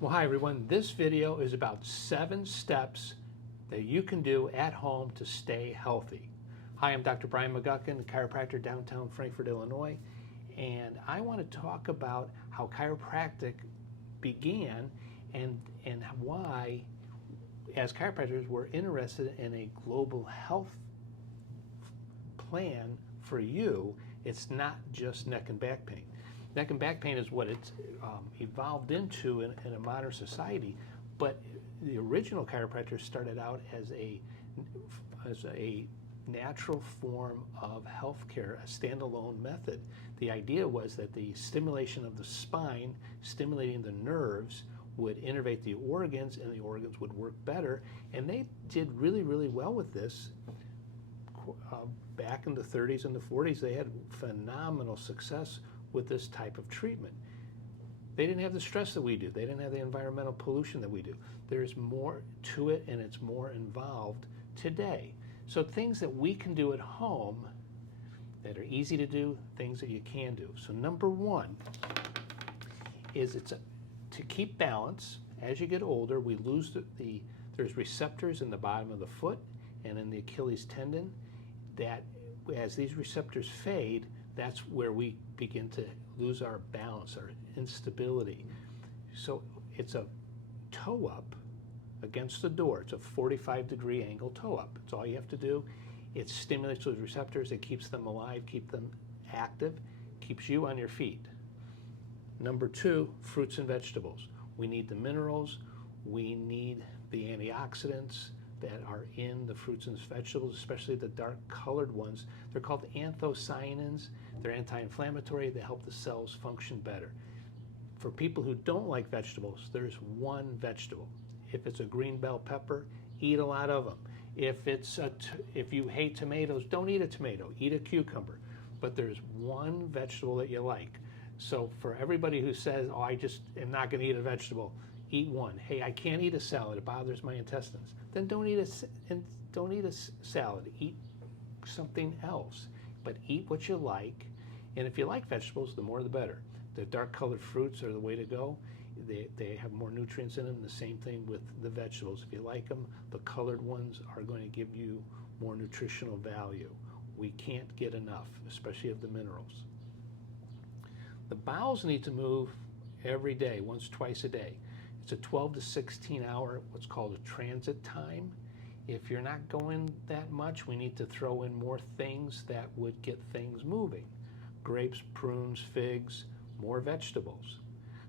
Well, hi everyone. This video is about 7 steps that you can do at home to stay healthy. Hi, I'm Dr. Brian McGuckin, chiropractor downtown Frankfort, Illinois, and I want to talk about how chiropractic began and why, as chiropractors, we're interested in a global health plan for you. It's not just neck and back pain. Neck and back pain is what it's evolved into in a modern society, but the original chiropractor started out as a natural form of healthcare, a standalone method. The idea was that the stimulation of the spine, stimulating the nerves, would innervate the organs, and the organs would work better. And they did really, really well with this. Back in the 30s and the 40s, they had phenomenal success with this type of treatment. They didn't have the stress that we do. They didn't have the environmental pollution that we do. There's more to it, and it's more involved today. So things that we can do at home that are easy to do, things that you can do. So number one is to keep balance. As you get older, we lose there's receptors in the bottom of the foot and in the Achilles tendon that as these receptors fade, that's where we begin to lose our balance, our instability. So it's a toe up against the door. It's a 45-degree angle toe up. That's all you have to do. It stimulates those receptors. It keeps them alive, keep them active, keeps you on your feet. Number two, fruits and vegetables. We need the minerals. We need the antioxidants that are in the fruits and vegetables, especially the dark colored ones. They're called anthocyanins. They're anti-inflammatory. They help the cells function better. For people who don't like vegetables, there's one vegetable. If it's a green bell pepper, eat a lot of them. If you hate tomatoes, don't eat a tomato, eat a cucumber. But there's one vegetable that you like. So for everybody who says, oh, I just am not gonna eat a vegetable, eat one. Hey, I can't eat a salad, it bothers my intestines. Then don't eat a salad, eat something else. But eat what you like, and if you like vegetables, the more the better. The dark colored fruits are the way to go. They have more nutrients in them. The same thing with the vegetables. If you like them, the colored ones are going to give you more nutritional value. We can't get enough, especially of the minerals. The bowels need to move every day, once, twice a day. It's a 12 to 16 hour, what's called a transit time. If you're not going that much, we need to throw in more things that would get things moving. Grapes, prunes, figs, more vegetables.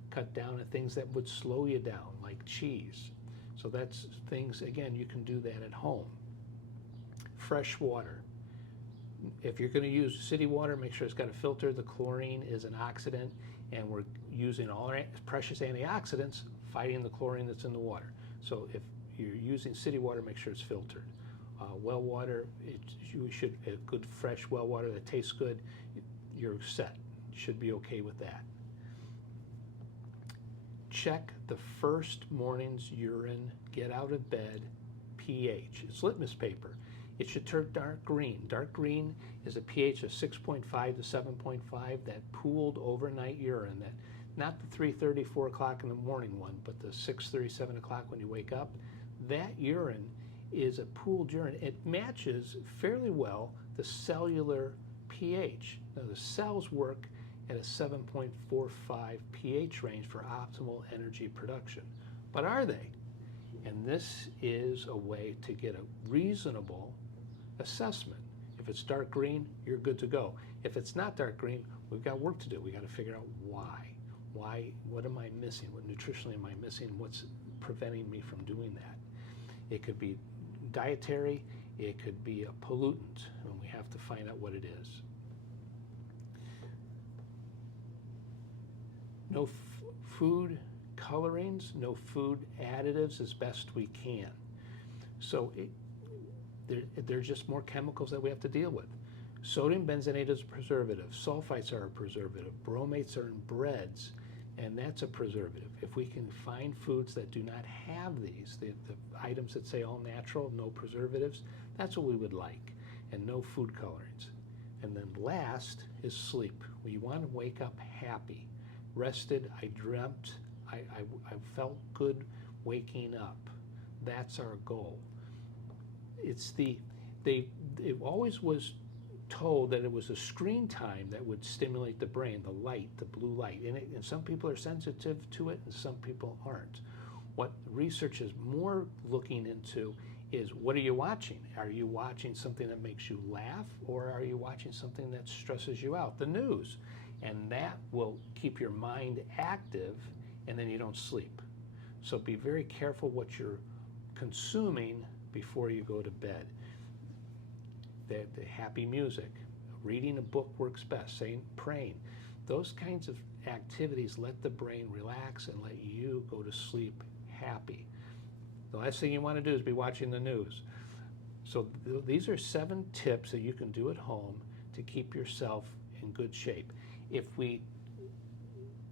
Cut down on things that would slow you down, like cheese. So that's things, again, you can do that at home. Fresh water. If you're going to use city water, make sure it's got a filter. The chlorine is an oxidant, and we're using all our precious antioxidants fighting the chlorine that's in the water. So if you're using city water, make sure it's filtered. Well water, good fresh well water that tastes good, you're set. You should be okay with that. Check the first morning's urine, get out of bed, pH. It's litmus paper. It should turn dark green. Dark green is a pH of 6.5 to 7.5, that pooled overnight urine, that not the 3:30, 4 o'clock in the morning one, but the 6:30, 7 o'clock when you wake up. That urine is a pooled urine. It matches fairly well the cellular pH. Now the cells work at a 7.45 pH range for optimal energy production. But are they? And this is a way to get a reasonable assessment. If it's dark green, you're good to go. If it's not dark green, we've got work to do. We got to figure out why. What am I missing? What nutritionally am I missing? What's preventing me from doing that? It could be dietary, it could be a pollutant, and we have to find out what it is. No food colorings, no food additives as best we can. So there's just more chemicals that we have to deal with. Sodium benzenate is a preservative. Sulfites are a preservative. Bromates are in breads, and that's a preservative. If we can find foods that do not have these, the items that say all natural, no preservatives, that's what we would like, and no food colorings. And then last is sleep. We want to wake up happy. Rested, I dreamt I felt good waking up. That's our goal. It always was told that it was a screen time that would stimulate the brain, the light, the blue light. And some people are sensitive to it and some people aren't. What research is more looking into is, what are you watching? Are you watching something that makes you laugh, or are you watching something that stresses you out? The news. And that will keep your mind active, and then you don't sleep. So be very careful what you're consuming before you go to bed. The happy music, reading a book works best, praying. Those kinds of activities let the brain relax and let you go to sleep happy. The last thing you want to do is be watching the news. So these are 7 tips that you can do at home to keep yourself in good shape. If we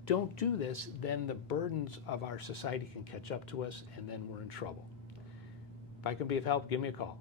don't do this, then the burdens of our society can catch up to us, and then we're in trouble. If I can be of help, give me a call.